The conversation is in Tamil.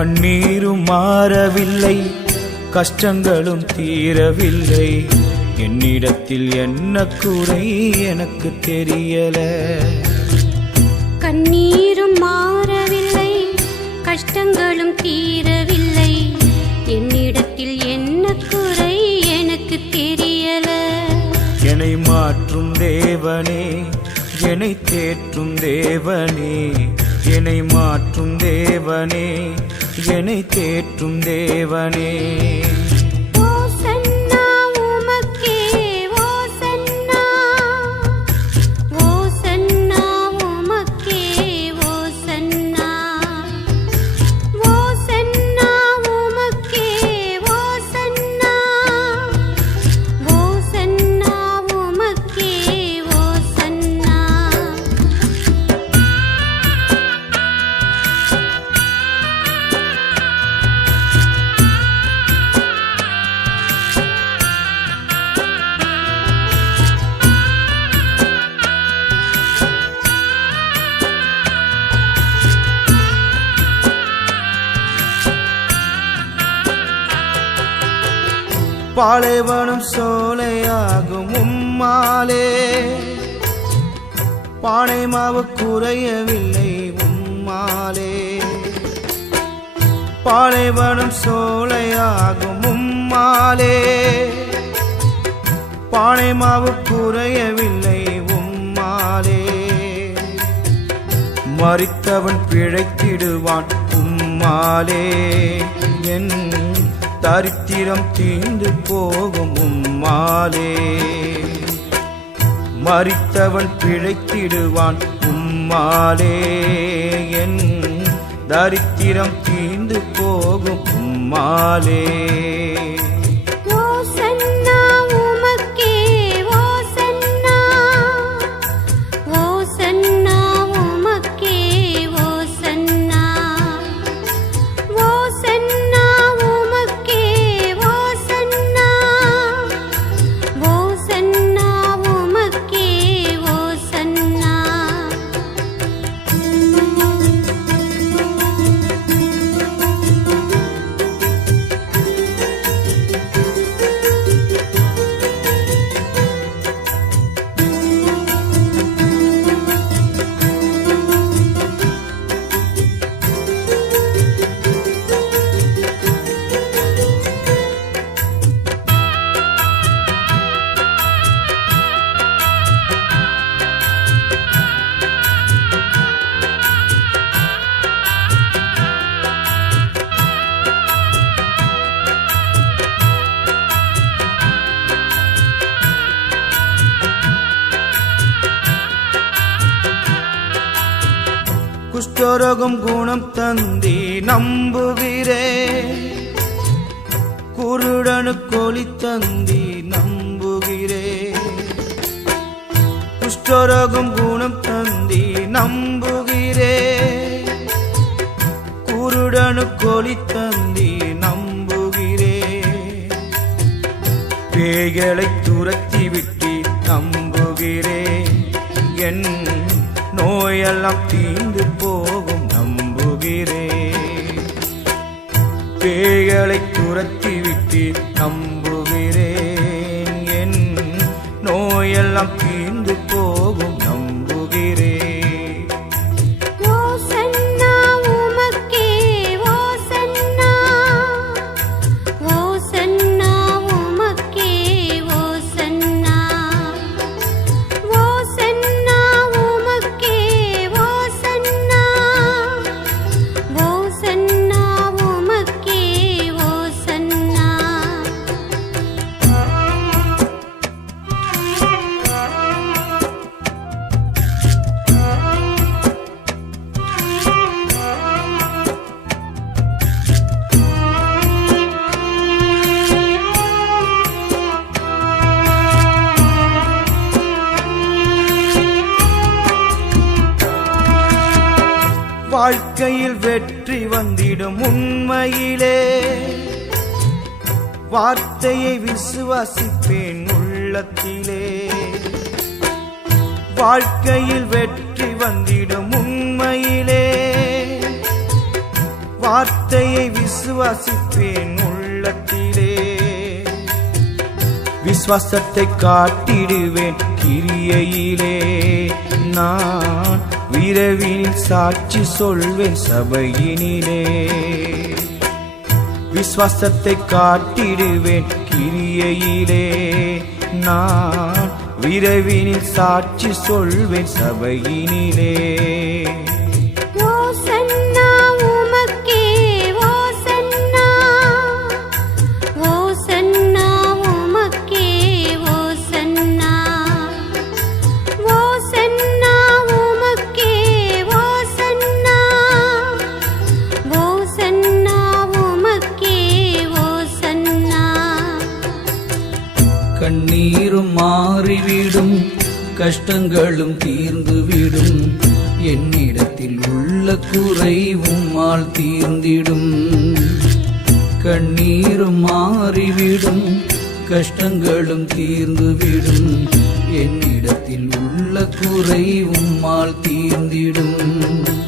கண்ணீரும் மாறவில்லை, கஷ்டங்களும் தீரவில்லை. என்னிடத்தில் என்ன குறை எனக்கு தெரியல. கண்ணீரும் மாறவில்லை, கஷ்டங்களும் தீரவில்லை. என்னிடத்தில் என்ன குறை எனக்கு தெரியல. என்னை மாற்றும் தேவனே, என்னை தேற்றும் தேவனே, என்னை மாற்றும் தேவனே, என்னை தேற்றும் தேவனே. பாலைவனம் சோலையாகும் உம்மாலே, பானை மாவு குறையவில்லை உம்மாலே. பாலைவனம் சோலையாகும் உம்மாலே, பானை மாவு குறையவில்லை உம்மாலே. மரித்தவன் பிழைத்திடுவான் உம்மாலே, என் தரித்திரம் தீர்ந்து போகும் உம்மாலே. மரித்தவன் பிழைத்திடுவான் உம்மாலே, என் தரித்திரம் தீர்ந்து போகும் உம்மாலே. குஷ்டரோகம் குணம் தந்தி நம்புகிறே, குருடனு கோழி தந்தி நம்புகிறே. குஷ்டரோகம் குணம் தந்தி நம்புகிறே, குருடனு கோழி தந்தி நம்புகிறே. பேய்களை துரத்தி விட்டு நம்புகிறே, என் நோயெல்லாம் தீர்ந்து போகும் நம்புகிறே. பேய்களை துரத்தி விட்டு நம்புகிறேன், என் நோயெல்லாம் தீர்ந்து போகும் நம்புகிறே. வாழ்க்கையில் வெற்றி வந்திடும் உண்மையிலே, வார்த்தையை விசுவாசிப்பேன் உள்ளத்திலே. வாழ்க்கையில் வெற்றி வந்திடும் உண்மையிலே, வார்த்தையை விசுவாசிப்பேன் உள்ளத்திலே. விசுவாசத்தை காட்டிடுவேன் கிரியையிலே. நான் விரைவில் சாட்சி சொல்வேன் சபையினிலே. விசுவாசத்தை காட்டிடுவேன் கிரியையிலே. நான் விரைவில் சாட்சி சொல்வேன் சபையினிலே. ஓசன்னா உமக்கே ஓசன்னா, ஓசன்னா உமக்கே ஓசன்னா, ஓசன்னா உமக்கே ஓசன்னா, ஓசன்னா உமக்கே ஓசன்னா. கண்ணீரும் மாறிவிடும், கஷ்டங்களும் தீர்ந்துவிடும், என்னிடத்தில் உள்ள குறை உம்மால் தீர்ந்திடும். கண்ணீரும் மாறிவிடும், கஷ்டங்களும் தீர்ந்துவிடும், என்னிடத்தில் உள்ள குறை உம்மால் தீர்ந்திடும்.